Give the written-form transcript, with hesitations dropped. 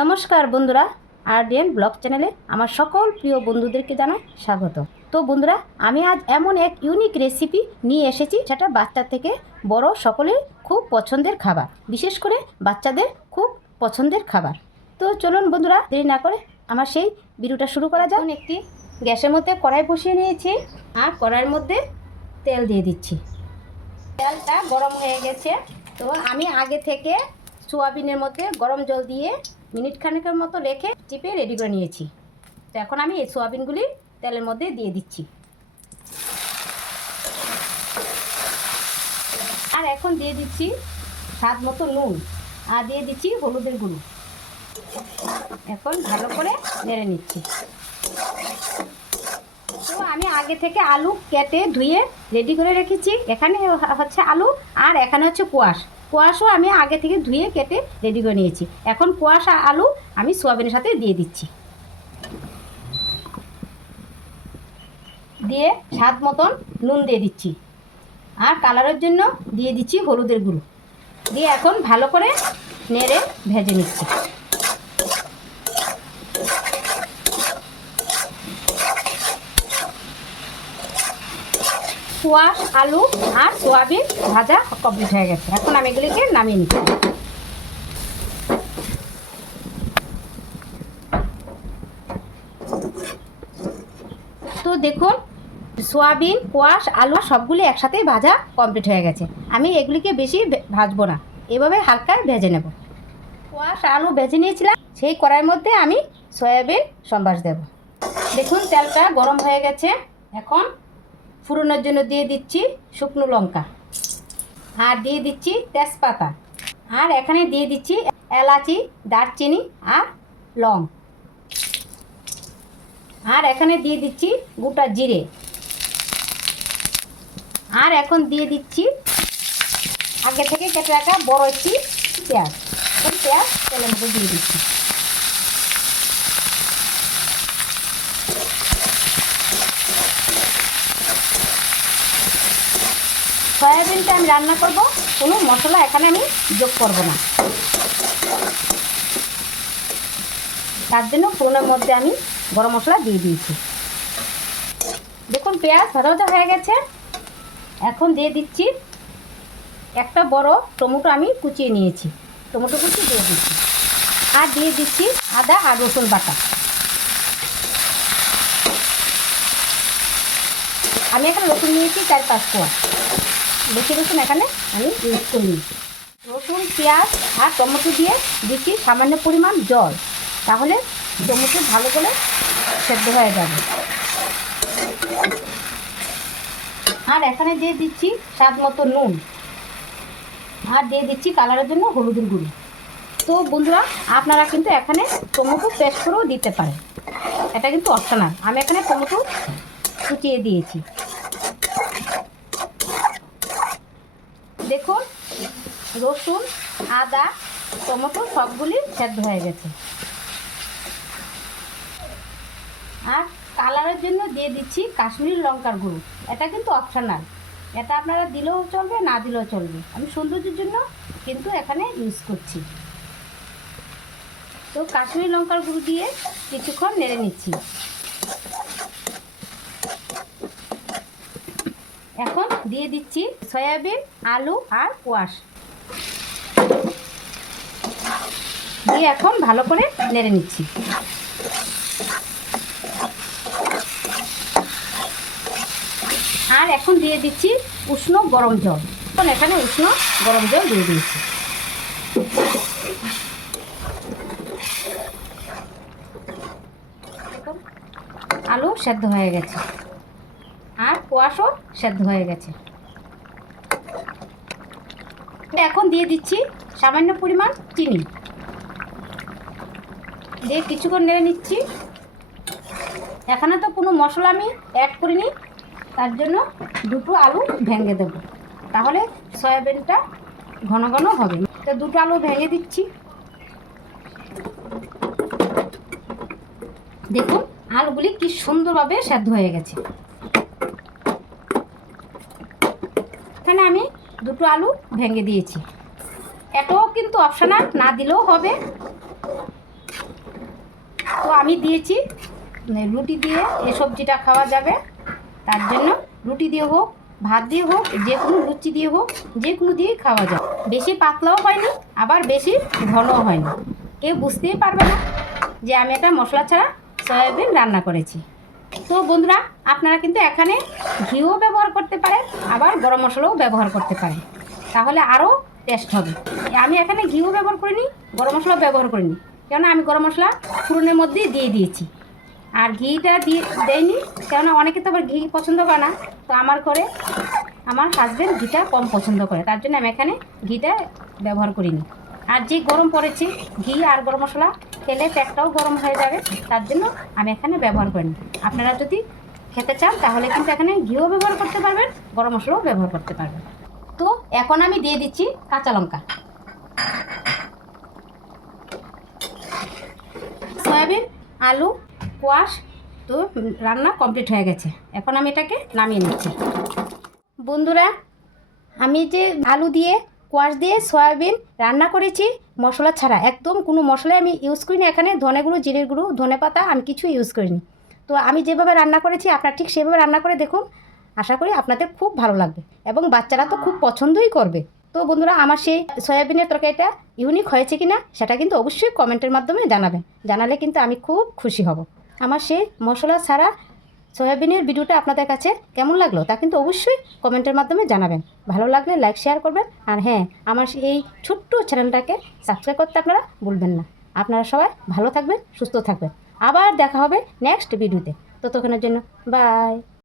নমস্কার বন্ধুরা, আরডিএন ব্লগ চ্যানেলে আমার সকল প্রিয় বন্ধুদেরকে জানাই স্বাগত। তো বন্ধুরা, আমি আজ এমন এক ইউনিক রেসিপি নিয়ে এসেছি, সেটা বাচ্চা থেকে বড় সকলের খুব পছন্দের খাবার, বিশেষ করে বাচ্চাদের খুব পছন্দের খাবার। তো চলুন বন্ধুরা, দেরি না করে আমার সেই ভিডিওটা শুরু করা যাক। একটি গ্যাসের মধ্যে কড়াই বসিয়ে নিয়েছি আর কড়াইয়ের মধ্যে তেল দিয়ে দিচ্ছি। তেলটা গরম হয়ে গেছে, তো আমি আগে থেকে সোয়াবিনের মধ্যে গরম জল দিয়ে মিনিট খানেকের মতো রেখে চিপে রেডি করে নিয়েছি। তো এখন আমি এই সোয়াবিনগুলি তেলের মধ্যে দিয়ে দিচ্ছি। আর এখন দিয়ে দিচ্ছি স্বাদ মতো নুন আর দিয়ে দিচ্ছি হলুদের গুঁড়ো। এখন ভালো করে নেড়ে নিচ্ছি। তো আমি আগে থেকে আলু কেটে ধুয়ে রেডি করে রেখেছি। এখানে হচ্ছে আলু আর এখানে হচ্ছে কোয়াশও আমি আগে থেকে ধুয়ে কেটে রেডি করে নিয়েছি। এখন কোয়াশ আর আলু আমি সোয়াবিনের সাথে দিয়ে দিচ্ছি। দিয়ে স্বাদ মতন নুন দিয়ে দিচ্ছি আর কালারের জন্য দিয়ে দিচ্ছি হলুদের গুঁড়ো। দিয়ে এখন ভালো করে নেড়ে ভেজে নিচ্ছি। কোয়াশ, আলু আর সোয়াবিন ভাজা কমপ্লিট হয়ে গেছে। এখন আমি এগুলিকে নামিয়ে নিচ্ছি। তো দেখুন, সোয়াবিন, কোয়াশ, আলু সবগুলি একসাথেই ভাজা কমপ্লিট হয়ে গেছে। আমি এগুলিকে বেশি ভাজবো না, এভাবে হালকা ভেজে নেব। কোয়াশ আলু ভেজে নিয়েছিলাম, সেই কড়াইয়ের মধ্যে আমি সয়াবিন সম্বাস দেব। দেখুন তেলটা গরম হয়ে গেছে। এখন ফোড়নের জন্য দিয়ে দিচ্ছি শুকনো লঙ্কা আর দিয়ে দিচ্ছি তেজপাতা আর এখানে দিয়ে দিচ্ছি এলাচি, দারচিনি আর লং। আর এখানে দিয়ে দিচ্ছি গোটা জিরে। আর এখন দিয়ে দিচ্ছি আগে থেকে কেটে রাখা বড় একটি পেঁয়াজ। পেঁয়াজ তেলের মধ্যে দিয়ে দিচ্ছি। সয়াবিনটা আমি রান্না করব, কোনো মশলা এখানে আমি যোগ করব না। তার জন্য ফোড়নের মধ্যে আমি গরম মশলা দিয়ে দিয়েছি। দেখুন পেঁয়াজ ভাজা ভাজা হয়ে গেছে। এখন দিয়ে দিচ্ছি একটা বড় টমেটো, আমি কুচিয়ে নিয়েছি, টমেটো কুচি দিয়ে দিচ্ছি। আর দিয়ে দিচ্ছি আদা আর রসুন বাটা। আমি এখানে রসুন নিয়েছি 4-5 কোয়া, বেশি রসুন এখানে আমি ইউজ করিনি। রসুন, পেঁয়াজ আর টমেটো দিয়ে দিচ্ছি সামান্য পরিমাণ জল, তাহলে টমেটো ভালো করে সেদ্ধ হয়ে যাবে। আর এখানে দিয়ে দিচ্ছি স্বাদ মতো নুন আর দিয়ে দিচ্ছি কালারের জন্য হলুদের গুঁড়ো। তো বন্ধুরা, আপনারা কিন্তু এখানে টমেটো পেস্ট করেও দিতে পারেন, এটা কিন্তু অপশনাল। আমি এখানে টমেটো কুচিয়ে দিয়েছি। দেখুন রসুন, আদা, টমেটো সবগুলি সেদ্ধ হয়ে গেছে। আর কালারের জন্য দিয়ে দিচ্ছি কাশ্মীরি লঙ্কার গুঁড়ো। এটা কিন্তু অপশনাল, এটা আপনারা দিলেও চলবে, না দিলেও চলবে। আমি সৌন্দর্যের জন্য কিন্তু এখানে ইউজ করছি। তো কাশ্মীরি লঙ্কার গুঁড়ো দিয়ে কিছুক্ষণ নেড়ে নিচ্ছি। এখন দিয়ে দিচ্ছি সয়াবিন, আলু আর কোয়াশ দিয়ে এখন ভালো করে নেড়ে নিচ্ছি। আর এখন দিয়ে দিচ্ছি উষ্ণ গরম জল। এখন এখানে উষ্ণ গরম জল দিয়ে দিয়েছি। আলু সেদ্ধ হয়ে গেছে আর কোয়াশও সেদ্ধ হয়ে গেছে। এখন দিয়ে দিচ্ছি সামান্য পরিমাণ চিনি দিয়ে কিছুক্ষণ নেড়ে নিচ্ছি। এখানে তো কোনো মশলা আমি অ্যাড করিনি, তার জন্য দুটো আলু ভেঙে দেব, তাহলে সয়াবিনটা ঘন ঘন হবে। তো দুটো আলু ভেঙে দিচ্ছি। দেখুন আলুগুলি কি সুন্দরভাবে সেদ্ধ হয়ে গেছে। এখানে আমি দুটো আলু ভেঙে দিয়েছি। এটাও কিন্তু অপশনাল, না দিলেও হবে। আমি দিয়েছি রুটি দিয়ে এই সবজিটা খাওয়া যাবে, তার জন্য রুটি দিয়ে হোক, ভাত দিয়ে হোক, যে কোনো লুচি দিয়ে হোক, যে কোনো দিয়েই খাওয়া যায়। বেশি পাতলাও হয়নি, আবার বেশি ঘনও হয়নি। কেউ বুঝতেই পারবে না যে আমি একটা মশলা ছাড়া সয়াবিন রান্না করেছি। তো বন্ধুরা, আপনারা কিন্তু এখানে ঘিও ব্যবহার করতে পারেন, আবার গরম মশলাও ব্যবহার করতে পারেন, তাহলে আরও টেস্ট হবে। আমি এখানে ঘিও ব্যবহার করিনি, গরম মশলাও ব্যবহার করিনি, কেননা আমি গরম মশলা ফোড়নের মধ্যেই দিয়ে দিয়েছি। আর ঘিটা দেয়নি, কেননা অনেকে তো আবার ঘি পছন্দ করে না। তো আমার ঘরে আমার হাজব্যান্ড ঘিটা কম পছন্দ করে, তার জন্য আমি এখানে ঘিটা ব্যবহার করিনি। আর যে গরম পড়েছে, ঘি আর গরম মশলা খেলে পেটটাও গরম হয়ে যাবে, তার জন্য আমি এখানে ব্যবহার করিনি। আপনারা যদি খেতে চান তাহলে কিন্তু এখানে ঘিও ব্যবহার করতে পারবেন, গরম মশলাও ব্যবহার করতে পারবেন। তো এখন আমি দিয়ে দিচ্ছি কাঁচা লঙ্কা। সয়াবিন, আলু, কোয়াশ তো রান্না কমপ্লিট হয়ে গেছে। এখন আমি এটাকে নামিয়ে নিচ্ছি। বন্ধুরা, আমি যে আলু দিয়ে কোয়াশ দিয়ে সয়াবিন রান্না করেছি মশলা ছাড়া, একদম কোনো মশলাই আমি ইউজ করিনি। এখানে ধনে গুঁড়ো, জিরের গুঁড়ো, ধনে পাতা আমি কিছু ইউজ করিনি। তো আমি যেভাবে রান্না করেছি আপনারা ঠিক সেভাবে রান্না করে দেখুন, আশা করি আপনাদের খুব ভালো লাগবে এবং বাচ্চারা তো খুব পছন্দই করবে। তো বন্ধুরা, আমার সেই সয়াবিনের তরকারিটা ইউনিক হয়েছে কিনা সেটা কিন্তু অবশ্যই কমেন্টের মাধ্যমে জানাবেন, জানালে কিন্তু আমি খুব খুশি হব। আমার সেই মশলা ছাড়া সয়াবিনের ভিডিওটা আপনাদের কাছে কেমন লাগলো তা কিন্তু অবশ্যই কমেন্টের মাধ্যমে জানাবেন। ভালো লাগলে লাইক শেয়ার করবেন, আর হ্যাঁ, আমার এই ছোট্ট চ্যানেলটাকে সাবস্ক্রাইব করতে আপনারা ভুলবেন না। আপনারা সবাই ভালো থাকবেন, সুস্থ থাকবেন। আবার দেখা হবে নেক্সট ভিডিওতে। ততক্ষণের জন্য বাই।